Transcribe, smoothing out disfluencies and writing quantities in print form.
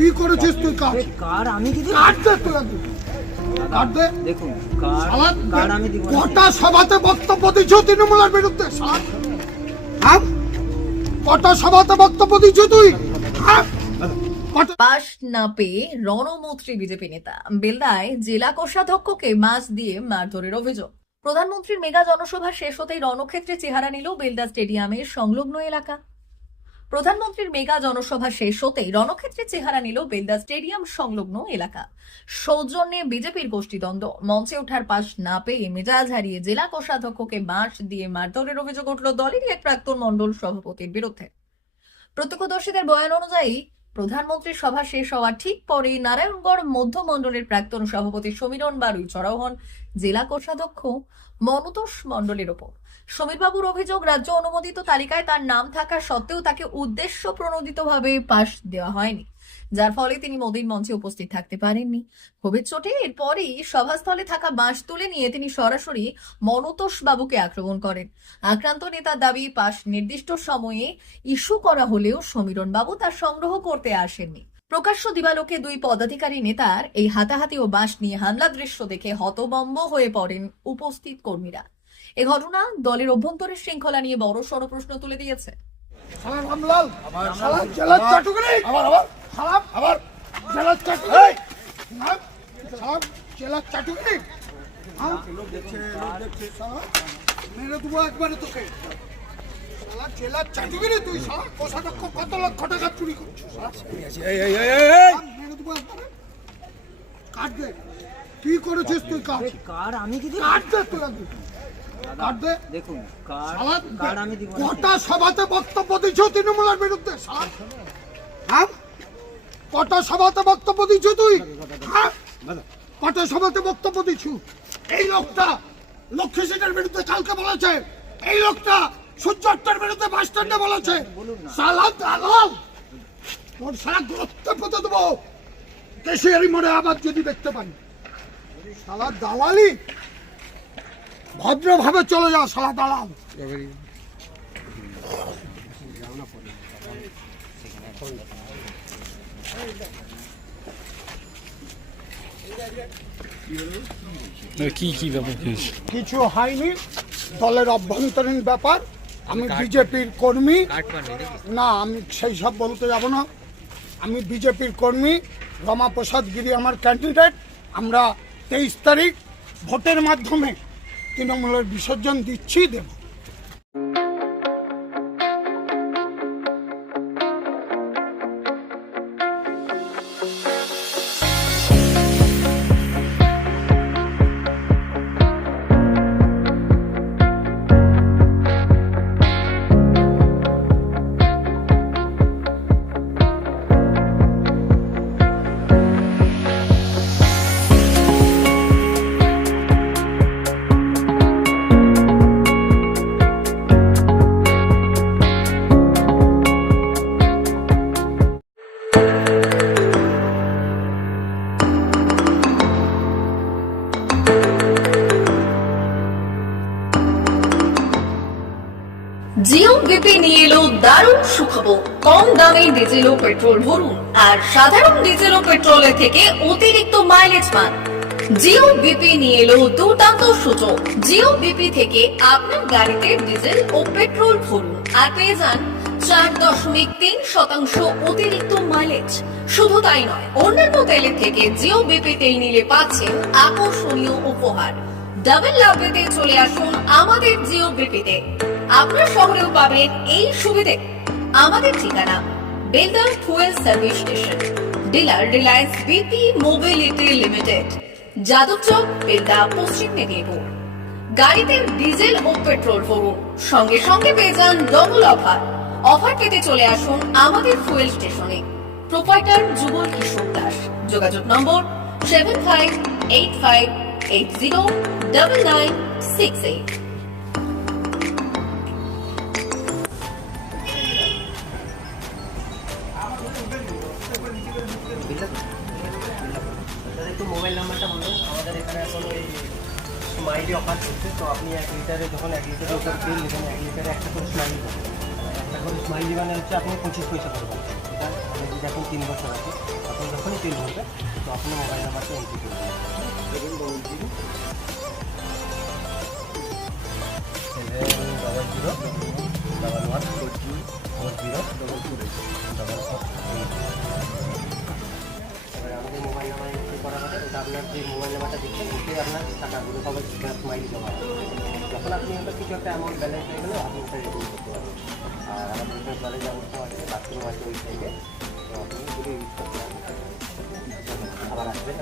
কি করেছিস তুই কাজ? কার আমি কি দিব? কাট দে তুই কাট দে। দেখুন কার আমি দিব। কটা সভাতে বক্তব্য দিচ্ছ তৃণমূলের বিরুদ্ধে? হ্যাঁ, কটা সভাতে বক্তব্য দিচ্ছ তুই? হ্যাঁ, পাশ না পেয়ে রণমন্ত্রী বিজেপি নেতা বেলদায় জেলা কোষাধ্যক্ষকে মাছ দিয়ে মারধরের অভিযোগ। প্রধানমন্ত্রীর মেগা জনসভা শেষ হতেই রণক্ষেত্রে চেহারা নিল বেলদা স্টেডিয়ামের সংলগ্ন এলাকা। প্রধানমন্ত্রীর মেগা জনসভা শেষ হতেই রণক্ষেত্রে চেহারা নিল বেলদা স্টেডিয়াম সংলগ্ন এলাকা। সৌজন্যে বিজেপির গোষ্ঠীদ্বন্দ্ব মঞ্চে ওঠার পাশ না পেয়ে মেজাজ হারিয়ে জেলা কোষাধ্যক্ষকে বাঁশ দিয়ে মারধরের অভিযোগ উঠল দলেরই এক প্রাক্তন মণ্ডল সভাপতির বিরুদ্ধে। প্রত্যক্ষদর্শীদের বয়ান অনুযায়ী প্রধানমন্ত্রীর সভা শেষ হওয়ার ঠিক পরে নারায়ণগড় মধ্য মণ্ডলের প্রাক্তন সভাপতি সমীরণ বারুই চড়াও হন জেলা কোষাধ্যক্ষ মনতোষ মণ্ডলের ওপর। সমীরবাবুর অভিযোগ, রাজ্য অনুমোদিত তালিকায় তার নাম থাকা সত্ত্বেও তাকে উদ্দেশ্য প্রণোদিতভাবে পাশ দেওয়া হয়নি, যার ফলে তিনি মোদীর মঞ্চে উপস্থিত থাকতে পারেননি। ক্ষোভের চোটে এরপরই সভাস্থলে থাকা বাঁশ তুলে নিয়ে তিনি সরাসরি মনতোষ বাবুকে আক্রমণ করেন। আক্রান্ত নেতার দাবি, পাশ নির্দিষ্ট সময়ে ইস্যু করা হলেও সমীরণ বাবু তা সংগ্রহ করতে আসেননি। প্রকাশ্য দিবালোকে দুই পদাধিকারী নেতার এই হাতাহাতি ও বাঁশ নিয়ে হামলা দৃশ্য দেখে হতভম্ব হয়ে পড়েন উপস্থিত কর্মীরা। এ ঘটনা দলের অভ্যন্তরের শৃঙ্খলা নিয়ে বড়সড় প্রশ্ন তুলে দিয়েছে। কত লক্ষ টাকা চুরি করছিস? কাট দে। কি করেছিস তুই কাজ? কার আমি কি দিব? কাট দে তুই কাট দে। দেখুন কার আমি দিব। কটা সভাতে বক্তব্য দিচ্ছ তৃণমূলের বিরুদ্ধে? হ্যাঁ, কটা সভাতে বক্তব্য দিচ্ছ তুই? হ্যাঁ, কটা সভাতে বক্তব্য দিচ্ছ? এই লোকটা লক্ষ্মী সেনের বিরুদ্ধে কালকে বলেছে, এই লোকটা সূর্যাস্তের বিরুদ্ধে বাস স্ট্যান্ডে বলেছে। সালা দালাল, তোর সারা গুরুত্ব পেতে দেবো দেশের মনে আবার যদি দেখতে পারি। সালা দালালি, ভদ্রভাবে চলে যা সালা দালাল। কিছু হয়নি, দলের অভ্যন্তরীণ ব্যাপার। আমি বিজেপির কর্মী না, আমি সেই সব বলতে যাব না। আমি বিজেপির কর্মী, রমাপ্রসাদ গিরি আমার ক্যান্ডিডেট। আমরা 23 তারিখ ভোটের মাধ্যমে তৃণমূলের বিসর্জন দিচ্ছি, দেব। জিও বিপি নিয়ে এলো দারুণ সুখবর। কম দামে ডিজেল ও পেট্রোল ভরুন আর সাধারণ ডিজেল ও পেট্রোলের থেকে অতিরিক্ত মাইলেজ পান। জিও বিপি নিয়ে এলো দুর্দান্ত সুযোগ। জিও বিপি থেকে আপনার গাড়িতে ডিজেল ও পেট্রোল ভরুন আর পেয়ে যান 4.3% অতিরিক্ত মাইলেজ। শুধু তাই নয়, অন্যান্য তেলের থেকে জিও বিপি তেল নিলে পাচ্ছেন আকর্ষণীয় উপহার। ডাবল লাভ পেতে চলে আসুন আমাদের জিও বিপিতে। আপনার শহরেও পাবেন এই সুবিধে। আমাদের ঠিকানা Belda fuel service station, dealer Reliance BP mobility limited, Jadabchak, Belda, পশ্চিম মেদিনীপুর। গাড়িতে ডিজেল ও পেট্রোল ভরুন, সঙ্গে সঙ্গে পেয়ে যান ডবল অফার। অফার পেতে চলে আসুন আমাদের ফুয়েল স্টেশনে। প্রোপাইটার যুগল কিশোর দাস। যোগাযোগ নম্বর 7585809968। মোবাইল নাম্বারটা বলুন। আমাদের এখানে এখন ওই স্মাইলি অফার চলছে, তো আপনি 1 লিটারে যখন 1 লিটারের উপর তেল নেবেন, 1 লিটারে একটা করে স্মাইলি পাবেন। একটা করে স্মাইলি মানে হচ্ছে আপনি 25 পয়সা পাবেন। যদি দেখুন 3 বছর আছে, তখন যখনই তিল ভরবে তো আপনি মোবাইল নাম্বারটা এন্ট্রি করবেন। দেখুন 700114044 আমাদের মোবাইল নাম্বার এন্ট্রি করা হবে। এটা আপনার যে মোবাইল নাম্বারটা দিচ্ছেন ওতে আপনার টাকাগুলো সবাই স্মাইলি জমা হবে। যখন আপনি ওটা কিছু একটা অ্যামাউন্ট ব্যালেন্স হয়ে গেলে আপনি ওটা রিডিম করতে পারবেন। আর আমাদের এখানে জলের ব্যবস্থা আছে, বাথরুম আছে ওই সাইডে, তো আপনি এগুলো ইউজ করতে পারবেন। আবার আসবেন।